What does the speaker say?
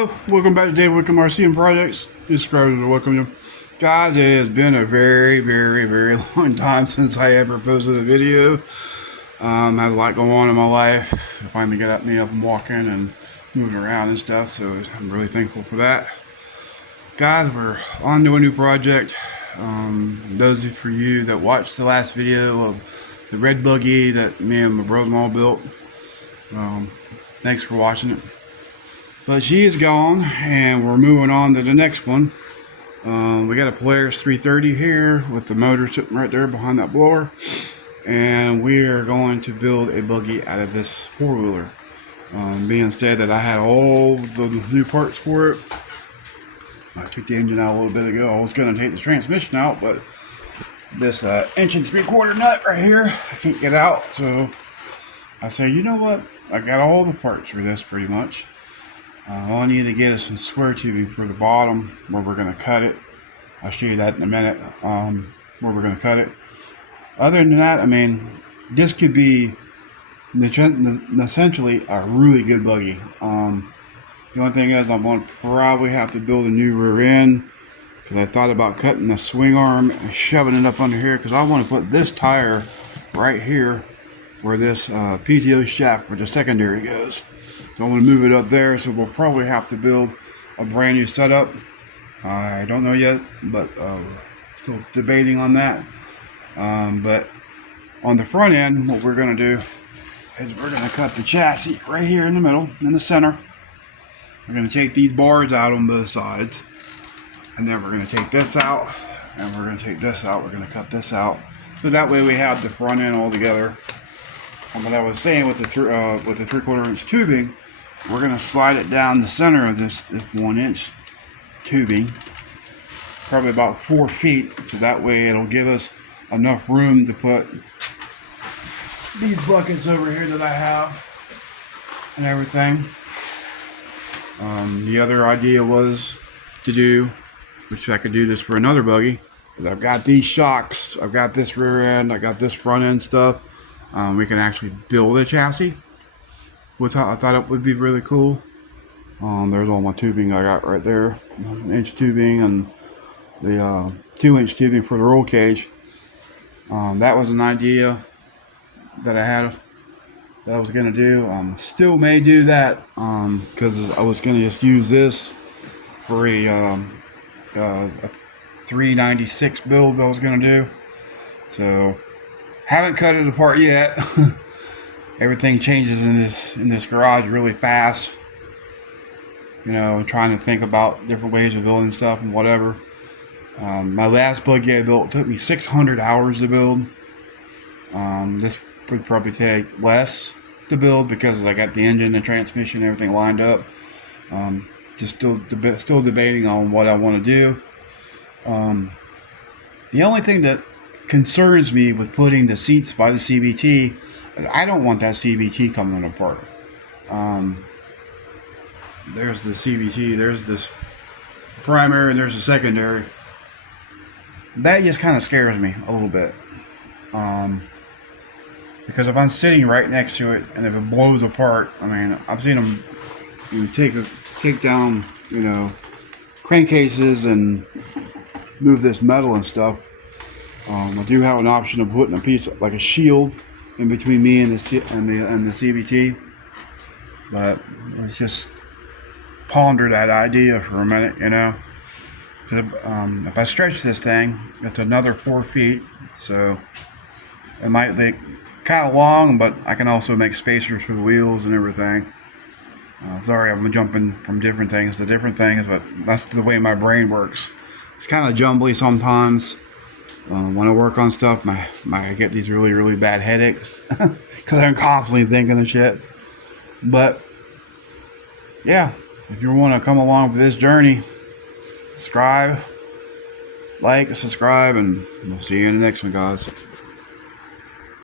Hello, welcome back to Dave Wickham RC and Projects. Subscribers are welcome you. Guys, it has been a very long time since I ever posted a video. I had a lot going on in my life. I finally got me up and walking and moving around and stuff, so I'm really thankful for that. Guys, we're on to a new project. Those of you that watched the last video of the red buggy that me and my brother-in-law built, thanks for watching it. But she is gone, and we're moving on to the next one. We got a Polaris 330 here with the motor sitting right there behind that blower, and we are going to build a buggy out of this four-wheeler. Being said that I had all the new parts for it. I took the engine out a little bit ago. I was going to take the transmission out, but this 1 3/4 nut right here I can't get out, so I said, you know what, I got all the parts for this pretty much. All I need to get is some square tubing for the bottom where we're going to cut it. I'll show you that in a minute, where we're going to cut it. Other than that, I mean, this could be essentially a really good buggy. The only thing is I'm going to probably have to build a new rear end, because I thought about cutting the swing arm and shoving it up under here, because I want to put this tire right here where this PTO shaft for the secondary goes. So I'm going to move it up there, so we'll probably have to build a brand new setup. I don't know yet, but still debating on that. But on the front end, what we're going to do is we're going to cut the chassis right here in the middle, in the center. We're going to take these bars out on both sides, and then we're going to take this out, and we're going to take this out. We're going to cut this out, so that way we have the front end all together. And what I was saying with the 3/4 inch tubing, we're going to slide it down the center of this 1 inch tubing, probably about 4 feet, so that way it'll give us enough room to put these buckets over here that I have and everything. The other idea was to do, which I could do this for another buggy, because I've got these shocks, I've got this rear end, I got this front end stuff. We can actually build a chassis, which I thought it would be really cool. There's all my tubing I got right there, 1 inch tubing and the 2 inch tubing for the roll cage. That was an idea that I had that I was going to do. Still may do that, because I was going to just use this for a 396 build I was going to do. So haven't cut it apart yet. Everything changes in this garage really fast. You know, trying to think about different ways of building stuff and whatever. My last buggy I built took me 600 hours to build. This would probably take less to build, because I got the engine and transmission and everything lined up. Just still debating on what I want to do. The only thing that concerns me with putting the seats by the CVT is I don't want that CVT coming apart. There's the CVT, there's this primary, and there's the secondary. That just kind of scares me a little bit, because if I'm sitting right next to it and if it blows apart, I mean, I've seen them take down, you know, crankcases and move this metal and stuff. I do have an option of putting a piece like a shield in between me and the CVT, but let's just ponder that idea for a minute, you know. If I stretch this thing, it's another 4 feet, so it might look kind of long, but I can also make spacers for the wheels and everything. Sorry, I'm jumping from different things to different things, but that's the way my brain works. It's kind of jumbly sometimes. When I work on stuff, I get these really bad headaches because I'm constantly thinking of shit. But yeah, if you want to come along with this journey, subscribe, like, subscribe, and we'll see you in the next one, guys.